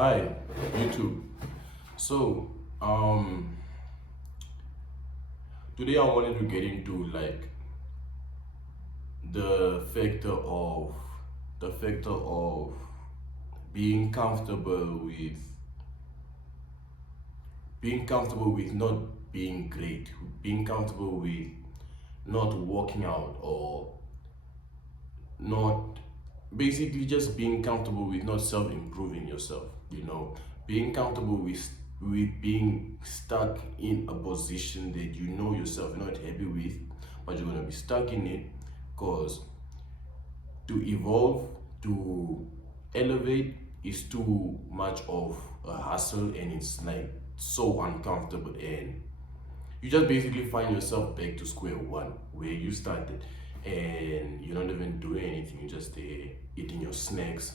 Hi, YouTube. So, today I wanted to get into the factor of the factor of being comfortable with not being great, being comfortable with not working out or not basically just being comfortable with not self-improving yourself, being comfortable with being stuck in a position that you know yourself you're not happy with, but you're gonna be stuck in it because to evolve, to elevate is too much of a hassle and it's like so uncomfortable, and you just basically find yourself back to square one where you started, and you're not even doing anything. You're just there eating your snacks,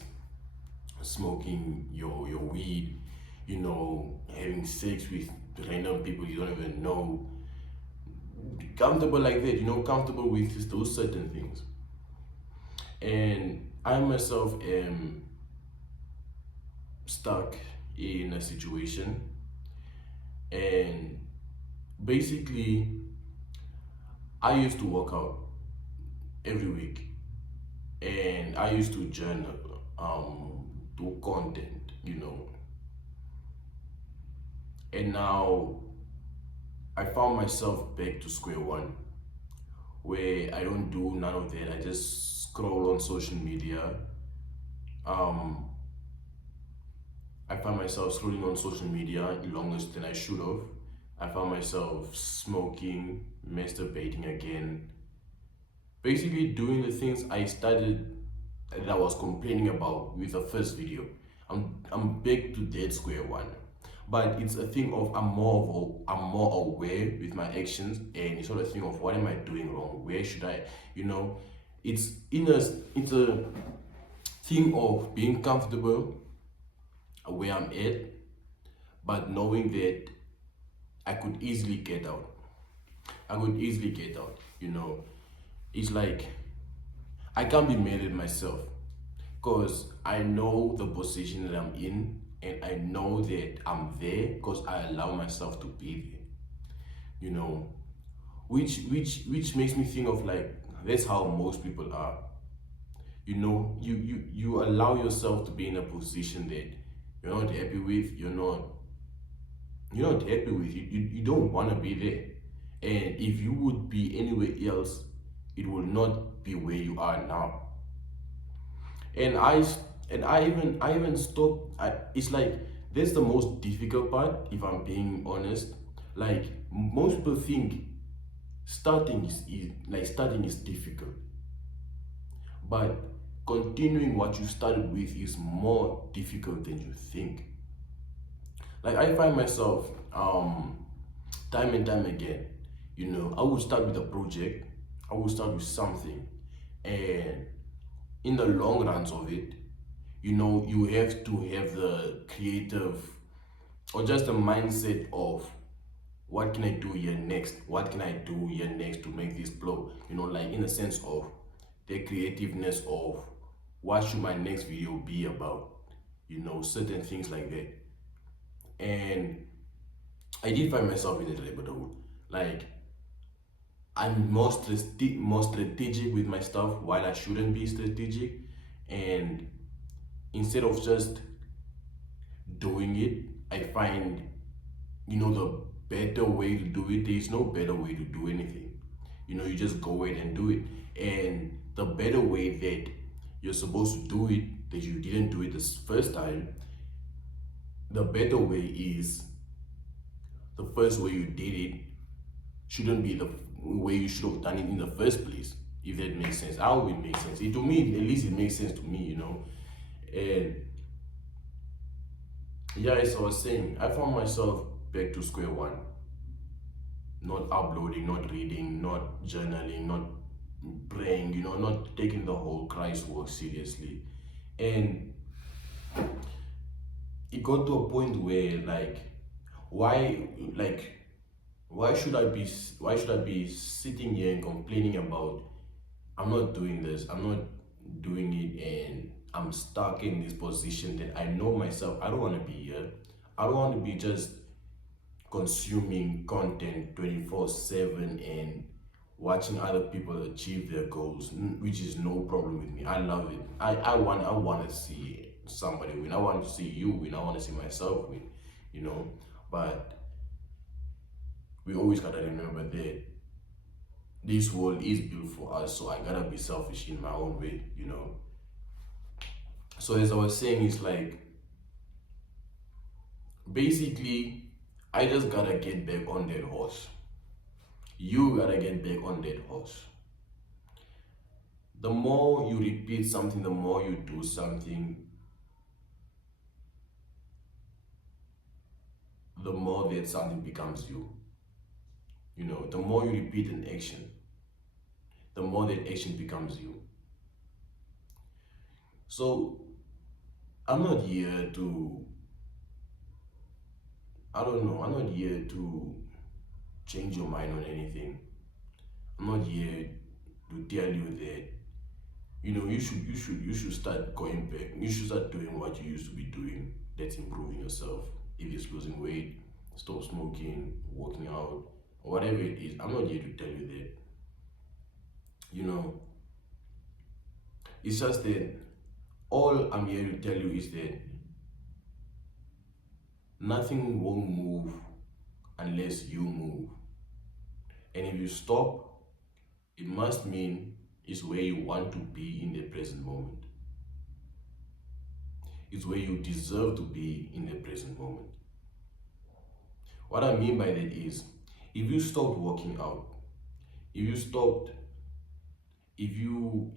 smoking your weed, having sex with random people you don't even know. Comfortable like that, comfortable with just those certain things. And I myself am stuck in a situation, and basically I used to work out every week, and I used to journal, do content, and now I found myself back to square one where I don't do none of that. I just scroll on social media. Um, I find myself scrolling on social media longer than I should have. I found myself smoking, masturbating again, basically doing the things I started that I was complaining about with the first video. I'm back to dead square one. But it's a thing of I'm more aware with my actions, and it's not a thing of what am I doing wrong? Where should I, it's it's a thing of being comfortable where I'm at, but knowing that I could easily get out. I could easily get out, It's like I can't be mad at myself because I know the position that I'm in, and I know that I'm there because I allow myself to be there, which makes me think of like that's how most people are. You allow yourself to be in a position that you're not happy with, you're not happy with, you don't want to be there. And if you would be anywhere else, it will not be where you are now. And I even stopped. It's like that's the most difficult part, if I'm being honest. Like most people think starting is difficult, but continuing what you started with is more difficult than you think. Like I find myself time and time again, I would start with a project, I would start with something, and in the long runs of it, you have to have the creative or just the mindset of what can I do here next? What can I do here next to make this blow? Like in the sense of the creativeness of what should my next video be about? Certain things like that. And I did find myself in a rabbit hole. Like I'm more strategic with my stuff while I shouldn't be strategic. And instead of just doing it, I find, the better way to do it. There's no better way to do anything. You just go ahead and do it. And the better way that you're supposed to do it, that you didn't do it the first time, the better way is the first way you did it shouldn't be the way you should have done it in the first place, if that makes sense. How it makes sense. To me, at least it makes sense to me, And yeah, as I was saying, I found myself back to square one. Not uploading, not reading, not journaling, not praying, not taking the whole Christ work seriously. And it got to a point where why like why should I be sitting here and complaining about I'm not doing this, I'm not doing it, and I'm stuck in this position that I know myself, I don't want to be here. I don't want to be just consuming content 24/7 and watching other people achieve their goals, which is no problem with me. I love it. I want to see somebody win. I want to see you win. I want to see myself win, you know. But we always gotta remember that this world is built for us, so I gotta be selfish in my own way, you know. So as I was saying, it's like basically I just gotta get back on that horse. You gotta get back on that horse. The more you repeat something, the more you do something, the more that something becomes you. You know, the more you repeat an action, the more that action becomes you. So I'm not here to, I don't know, I'm not here to change your mind on anything. I'm not here to tell you that, you know, you should start going back. You should start doing what you used to be doing. That's improving yourself. If it's losing weight, stop smoking, working out, whatever it is. I'm not here to tell you that. You know, it's just that all I'm here to tell you is that nothing won't move unless you move. And if you stop, it must mean it's where you want to be in the present moment. It's where you deserve to be in the present moment. What I mean by that is, if you stopped working out, if you stopped, if you,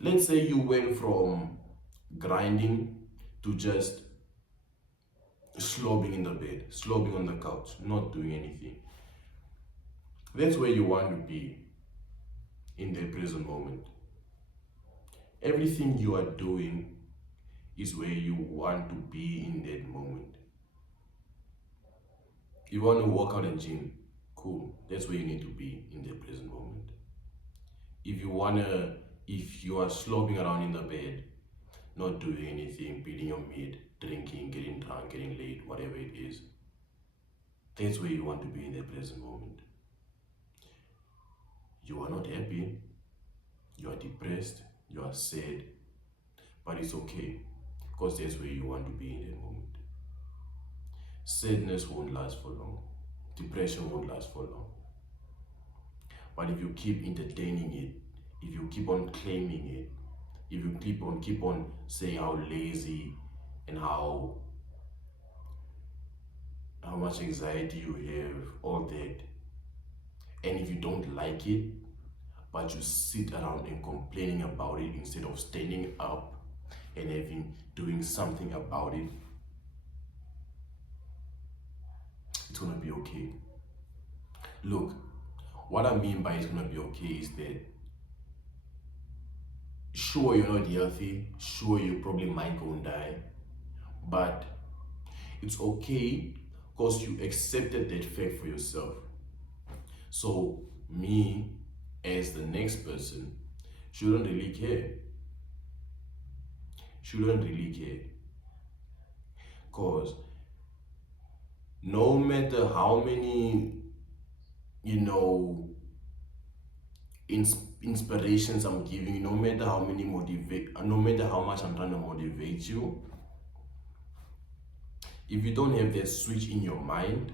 let's say you went from grinding to just slobbing in the bed, slobbing on the couch, not doing anything. That's where you want to be in the present moment. Everything you are doing is where you want to be in that moment. You want to work out and gym, cool. That's where you need to be in the present moment. If you are slobbing around in the bed, not doing anything, beating your meat, drinking, getting drunk, getting late, whatever it is, that's where you want to be in the present moment. You are not happy, you are depressed, you are sad, but it's okay, because that's where you want to be in that moment. Sadness won't last for long, depression won't last for long. But if you keep entertaining it, if you keep on claiming it, if you keep on saying how lazy and how much anxiety you have, all that, and if you don't like it, but you sit around and complaining about it instead of standing up and doing something about it, it's gonna be okay. Look, what I mean by it's gonna be okay is that sure you're not healthy, sure you probably might go and die, but it's okay because you accepted that fact for yourself. So me as the next person shouldn't really care. Shouldn't really care. Because no matter how many, you know, inspirations I'm giving you, no matter how many no matter how much I'm trying to motivate you, if you don't have that switch in your mind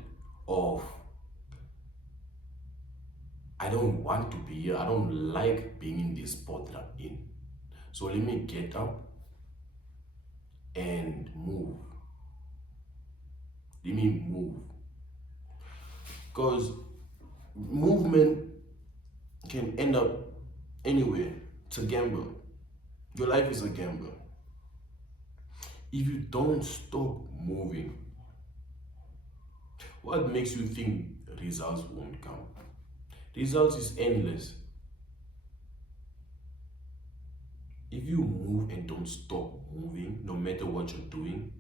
of I don't want to be here, I don't like being in this spot that I'm in, so let me get up and move. Let me move. Because movement can end up anywhere. It's a gamble. Your life is a gamble. If you don't stop moving, what makes you think results won't come? Results is endless. If you move and don't stop moving, no matter what you're doing,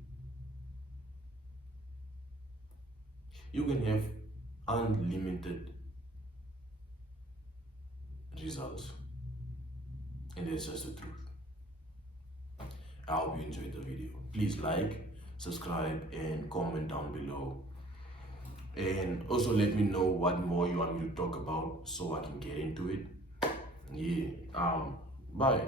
you can have unlimited results. And that's just the truth. I hope you enjoyed the video. Please like, subscribe, and comment down below. And also let me know what more you want me to talk about so I can get into it. Yeah. Bye.